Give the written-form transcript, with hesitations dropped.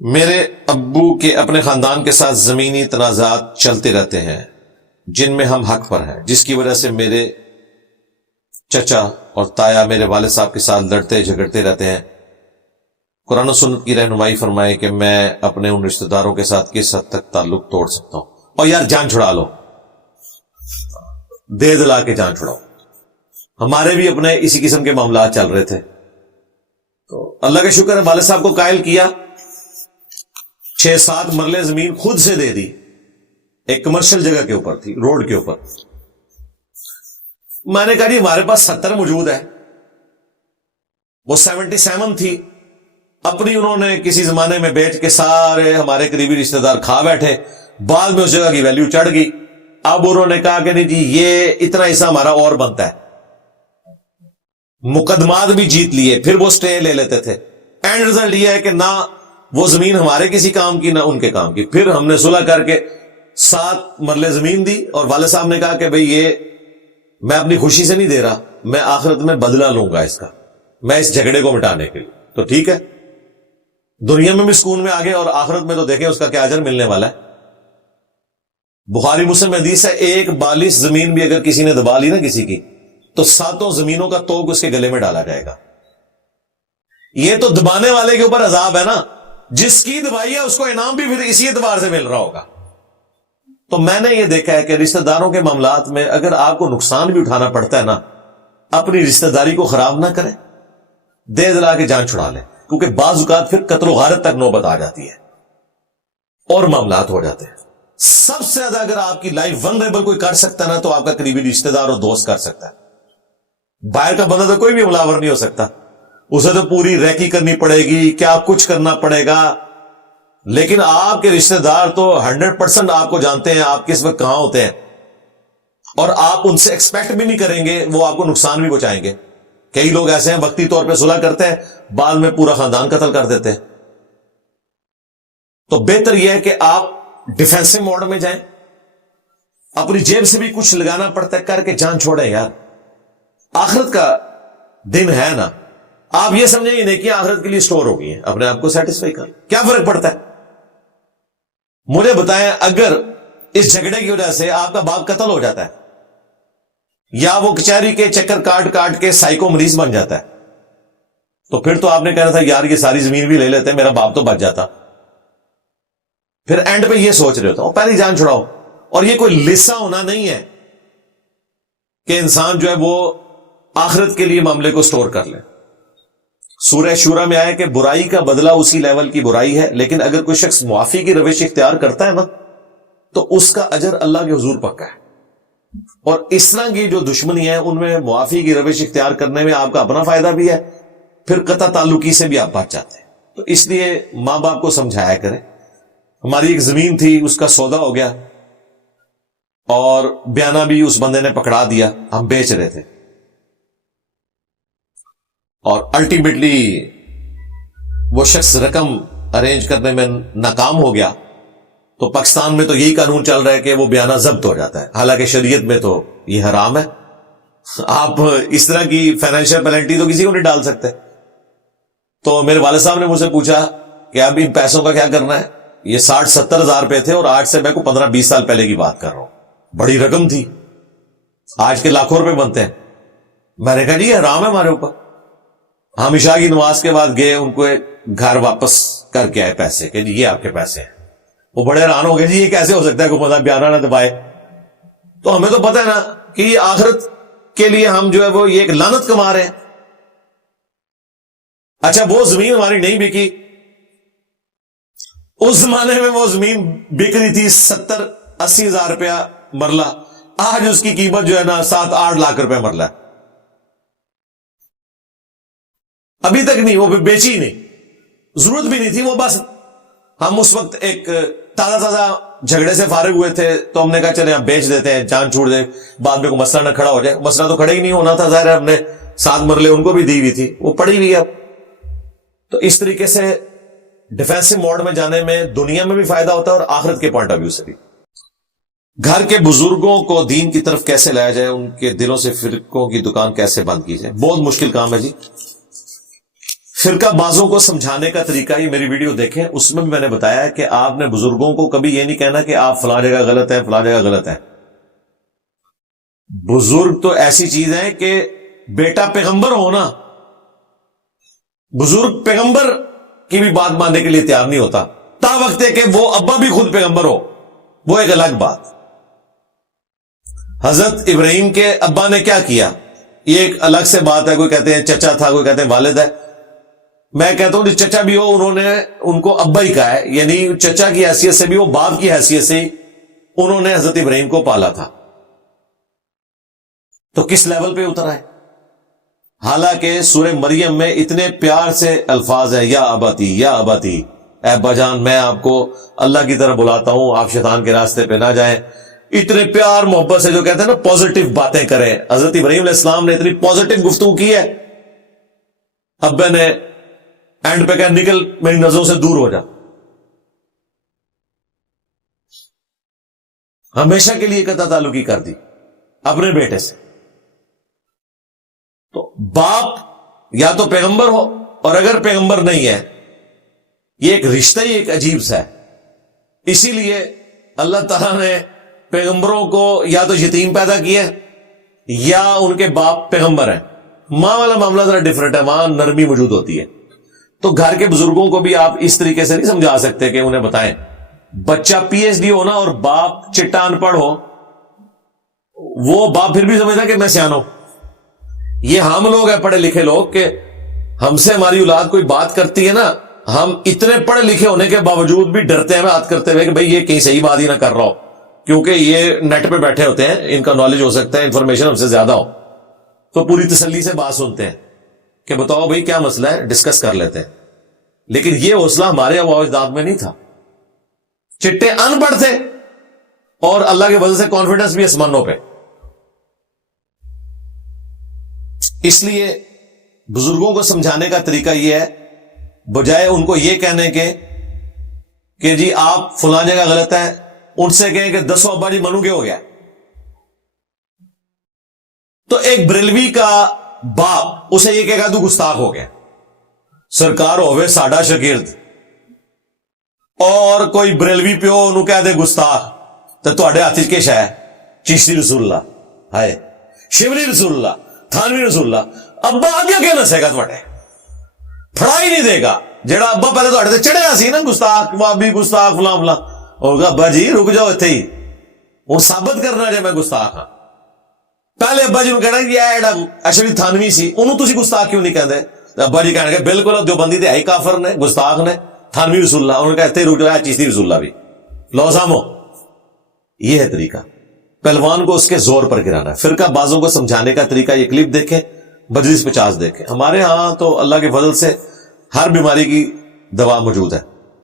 میرے ابو کے اپنے خاندان کے ساتھ زمینی تنازعات چلتے رہتے ہیں جن میں ہم حق پر ہیں، جس کی وجہ سے میرے چچا اور تایا میرے والد صاحب کے ساتھ لڑتے جھگڑتے رہتے ہیں۔ قرآن و سنت کی رہنمائی فرمائے کہ میں اپنے ان رشتہ داروں کے ساتھ کس حد تک تعلق توڑ سکتا ہوں۔ اور یار جان چھڑا لو، دے دلا کے جان چھڑاؤ۔ ہمارے بھی اپنے اسی قسم کے معاملات چل رہے تھے، تو اللہ کا شکر ہے والد صاحب کو قائل کیا، 6-7 مرلے زمین خود سے دے دی، ایک کمرشل جگہ کے اوپر تھی، روڈ کے اوپر۔ میں نے کہا جی ہمارے پاس 70 موجود ہے، وہ 77 تھی، اپنی انہوں نے کسی زمانے میں بیچ کے سارے ہمارے قریبی رشتہ دار کھا بیٹھے، بعد میں اس جگہ کی ویلیو چڑھ گئی۔ اب انہوں نے کہا کہ نہیں جی یہ اتنا حصہ ہمارا اور بنتا ہے، مقدمات بھی جیت لیے، پھر وہ سٹے لے لیتے تھے۔ اینڈ رزلٹ یہ ہے کہ نہ وہ زمین ہمارے کسی کام کی نہ ان کے کام کی۔ پھر ہم نے صلح کر کے 7 مرلے زمین دی، اور والد صاحب نے کہا کہ بھئی یہ میں اپنی خوشی سے نہیں دے رہا، میں آخرت میں بدلہ لوں گا اس کا، میں اس جھگڑے کو مٹانے کے لیے۔ تو ٹھیک ہے، دنیا میں بھی سکون میں آگے، اور آخرت میں تو دیکھیں اس کا کیا اجر ملنے والا ہے۔ بخاری مسلم حدیث ہے، ایک 42 زمین بھی اگر کسی نے دبا لی نا کسی کی، تو 7 زمینوں کا توق اس کے گلے میں ڈالا جائے گا۔ یہ تو دبانے والے کے اوپر عذاب ہے نا، جس کی دبائی ہے اس کو انعام بھی پھر اسی اعتبار سے مل رہا ہوگا۔ تو میں نے یہ دیکھا ہے کہ رشتہ داروں کے معاملات میں اگر آپ کو نقصان بھی اٹھانا پڑتا ہے نا، اپنی رشتہ داری کو خراب نہ کریں، دے دلا کے جان چھڑا لیں، کیونکہ بعض اوقات پھر قتل و غارت تک نوبت آ جاتی ہے اور معاملات ہو جاتے ہیں۔ سب سے زیادہ اگر آپ کی لائف ونریبل کوئی کر سکتا ہے نا، تو آپ کا قریبی رشتہ دار اور دوست کر سکتا ہے۔ باہر کا بندہ تو کوئی بھی حملہ نہیں ہو سکتا، اسے تو پوری ریکی کرنی پڑے گی، کیا کچھ کرنا پڑے گا، لیکن آپ کے رشتہ دار تو 100% آپ کو جانتے ہیں آپ کس وقت کہاں ہوتے ہیں، اور آپ ان سے ایکسپیکٹ بھی نہیں کریں گے وہ آپ کو نقصان بھی پہنچائیں گے۔ کئی لوگ ایسے ہیں وقتی طور پہ صلح کرتے ہیں، بعد میں پورا خاندان قتل کر دیتے ہیں۔ تو بہتر یہ ہے کہ آپ ڈیفینسو موڈ میں جائیں، اپنی جیب سے بھی کچھ لگانا پڑتا ہے کر کے جان چھوڑیں۔ یار آخرت کا دن ہے نا، آپ یہ سمجھیں یہ نیکیاں آخرت کے لیے سٹور ہو گئی ہیں، اپنے آپ کو سیٹسفائی کر، کیا فرق پڑتا ہے؟ مجھے بتائیں اگر اس جھگڑے کی وجہ سے آپ کا باپ قتل ہو جاتا ہے، یا وہ کچہری کے چکر کاٹ کے سائیکو مریض بن جاتا ہے، تو پھر تو آپ نے کہنا تھا یار یہ ساری زمین بھی لے لیتے میرا باپ تو بچ جاتا۔ پھر اینڈ پہ یہ سوچ رہے ہوتا ہوں پہلے جان چھڑاؤ۔ اور یہ کوئی لسا ہونا نہیں ہے کہ انسان جو ہے وہ آخرت کے لیے معاملے کو سٹور کر لے۔ سورہ شورى میں آیا کہ برائی کا بدلہ اسی لیول کی برائی ہے، لیکن اگر کوئی شخص معافی کی روش اختیار کرتا ہے نا، تو اس کا اجر اللہ کے حضور پکا ہے۔ اور اس طرح کی جو دشمنی ہے ان میں معافی کی روش اختیار کرنے میں آپ کا اپنا فائدہ بھی ہے، پھر قطع تعلقی سے بھی آپ بچ جاتے ہیں۔ تو اس لیے ماں باپ کو سمجھایا کریں۔ ہماری ایک زمین تھی، اس کا سودا ہو گیا، اور بیانہ بھی اس بندے نے پکڑا دیا، ہم بیچ رہے تھے، اور الٹیمیٹلی وہ شخص رقم ارینج کرنے میں ناکام ہو گیا۔ تو پاکستان میں تو یہی قانون چل رہا ہے کہ وہ بیانہ ضبط ہو جاتا ہے، حالانکہ شریعت میں تو یہ حرام ہے۔ آپ اس طرح کی فائنینشیل پینلٹی تو کسی کو نہیں ڈال سکتے۔ تو میرے والد صاحب نے مجھ سے پوچھا کہ اب ان پیسوں کا کیا کرنا ہے؟ یہ 60-70 ہزار روپے تھے، اور آج سے میں کو 15-20 سال پہلے کی بات کر رہا ہوں، بڑی رقم تھی، آج کے لاکھوں روپے بنتے ہیں۔ میں نے کہا جی یہ حرام ہے ہمارے اوپر۔ ہم عشاء کی نماز کے بعد گئے، ان کو گھر واپس کر کے آئے پیسے، کہ جی یہ آپ کے پیسے ہیں۔ وہ بڑے حیران ہو گئے، جی یہ کیسے ہو سکتا ہے کوئی بندہ بیانہ نہ دبائے؟ تو ہمیں تو پتہ ہے نا کہ یہ آخرت کے لیے ہم جو ہے وہ یہ ایک لعنت کما رہے ہیں۔ اچھا وہ زمین ہماری نہیں بکی، اس زمانے میں وہ زمین بک رہی تھی 70-80 ہزار روپیہ مرلہ، آج اس کی قیمت جو ہے نا 7-8 لاکھ روپے مرلہ ہے۔ ابھی تک نہیں، وہ بیچی ہی نہیں، ضرورت بھی نہیں تھی، وہ بس ہم اس وقت ایک تازہ جھگڑے سے فارغ ہوئے تھے، تو ہم نے کہا چلے ہم بیچ دیتے ہیں، جان چھوڑ دیں، بعد میں کوئی مسئلہ نہ کھڑا ہو جائے۔ مسئلہ تو کھڑا ہی نہیں ہونا تھا، ظاہر ہے ہم نے 7 مرلے ان کو بھی دی ہوئی تھی، وہ پڑی ہوئی ہے اب۔ تو اس طریقے سے ڈیفینسو موڈ میں جانے میں دنیا میں بھی فائدہ ہوتا ہے اور آخرت کے پوائنٹ آف ویو سے بھی۔ گھر کے بزرگوں کو دین کی طرف کیسے لایا جائے، ان کے دلوں سے فرقوں کی دکان کیسے بند کی جائے؟ بہت مشکل کام ہے جی۔ فرقہ بازوں کو سمجھانے کا طریقہ، یہ میری ویڈیو دیکھیں، اس میں بھی میں نے بتایا کہ آپ نے بزرگوں کو کبھی یہ نہیں کہنا کہ آپ فلاں جگہ غلط ہیں، فلاں جگہ غلط ہے. بزرگ تو ایسی چیز ہے کہ بیٹا پیغمبر ہو نا، بزرگ پیغمبر کی بھی بات ماننے کے لیے تیار نہیں ہوتا، تا وقت ہے کہ وہ ابا بھی خود پیغمبر ہو، وہ ایک الگ بات. حضرت ابراہیم کے ابا نے کیا کیا، یہ ایک الگ سے بات ہے. کوئی کہتے ہیں چچا تھا، کوئی کہتے ہیں والد ہے. میں کہتا ہوں چچا بھی ہو، انہوں نے ان کو ابا ہی کہا ہے، یعنی چچا کی حیثیت سے بھی وہ باپ کی حیثیت سے ہی انہوں نے حضرت ابراہیم کو پالا تھا. تو کس لیول پہ اترا ہے. حالانکہ سورہ مریم میں اتنے پیار سے الفاظ ہیں، یا اباتی یا اباتی، اے ابا جان میں آپ کو اللہ کی طرف بلاتا ہوں، آپ شیطان کے راستے پہ نہ جائیں. اتنے پیار محبت سے جو کہتے ہیں نا پازیٹیو باتیں کریں. حضرت ابراہیم علیہ السلام نے اتنی پازیٹیو گفتگو کی ہے. ابا نے اینڈ پہ کہا نکل میری نظروں سے دور ہو جا. ہمیشہ کے لیے قطع تعلقی کر دی اپنے بیٹے سے. تو باپ یا تو پیغمبر ہو، اور اگر پیغمبر نہیں ہے، یہ ایک رشتہ ہی ایک عجیب سا ہے. اسی لیے اللہ تعالیٰ نے پیغمبروں کو یا تو یتیم پیدا کیا یا ان کے باپ پیغمبر ہیں. ماں والا معاملہ ذرا ڈفرنٹ ہے، وہاں نرمی موجود ہوتی ہے. تو گھر کے بزرگوں کو بھی آپ اس طریقے سے نہیں سمجھا سکتے کہ انہیں بتائیں. بچہ پی ایچ ڈی ہونا اور باپ چٹا ان پڑھ ہو، وہ باپ پھر بھی سمجھتا کہ میں سیانا ہوں. یہ ہم لوگ ہیں پڑھے لکھے لوگ کہ ہم سے ہماری اولاد کوئی بات کرتی ہے نا، ہم اتنے پڑھے لکھے ہونے کے باوجود بھی ڈرتے ہیں بات کرتے ہوئے کہ بھئی یہ کہیں صحیح بات ہی نہ کر رہا ہو، کیونکہ یہ نیٹ پہ بیٹھے ہوتے ہیں، ان کا نالج ہو سکتا ہے، انفارمیشن ہم سے زیادہ ہو. تو پوری تسلی سے بات سنتے ہیں کہ بتاؤ بھئی کیا مسئلہ ہے، ڈسکس کر لیتے ہیں. لیکن یہ حوصلہ ہمارے آباء و اجداد میں نہیں تھا. چٹے ان پڑھ تھے اور اللہ کے وجہ سے کانفیڈنس بھی آسمانوں پہ. اس لیے بزرگوں کو سمجھانے کا طریقہ یہ ہے، بجائے ان کو یہ کہنے کے کہ جی آپ فلاں جگہ غلط ہے، ان سے کہیں کہ 10 ابا جی منو کے ہو گیا. تو ایک بریلوی کا باپ اسے یہ کہے گا تو گستاخ ہو گیا. سرکار ہوئے ساڈا شاگرد اور کوئی بریلوی پیو انہوں کہہ دے گستاخ، تو تواڈے ہاتھ وچ کیش ہے؟ چشتی رسول اللہ، ہائے شبلی رسول اللہ، تھانوی رسول اللہ. ابا اگے کیا نسے گا تواڈے، پھڑا ہی نہیں دے گا. جیڑا ابا پہلے تواڈے تے چڑھیا سی نا گستاخ وابی گستاخ فلاں فلاں، ہوگا ابا جی رک جاؤ اتنے ہی، ہوں ثابت کرنا جے میں گستاخ ہاں. پہلے ابا جی نوں کہنا کہ ایڈا اشری تھانوی سی، انہوں تسی گستاخ کیوں نہیں کہندے؟ ابا جی کہنے گے بالکل دیوبندی تے ہے ہی کافر نے، گستاخ نے، تھانوی رسول اللہ. انہوں نے کہا اتنے رک جاؤ، چشتی رسول اللہ بھی لو سامو. یہ ہے طریقہ پہلوان کو اس کے زور پر گرانا ہے. فرقہ بازوں کو سمجھانے کا طریقہ یہ کلپ دیکھیں، مجلس 50 دیکھیں. ہمارے ہاں تو اللہ کے فضل سے ہر بیماری کی دوا موجود ہے.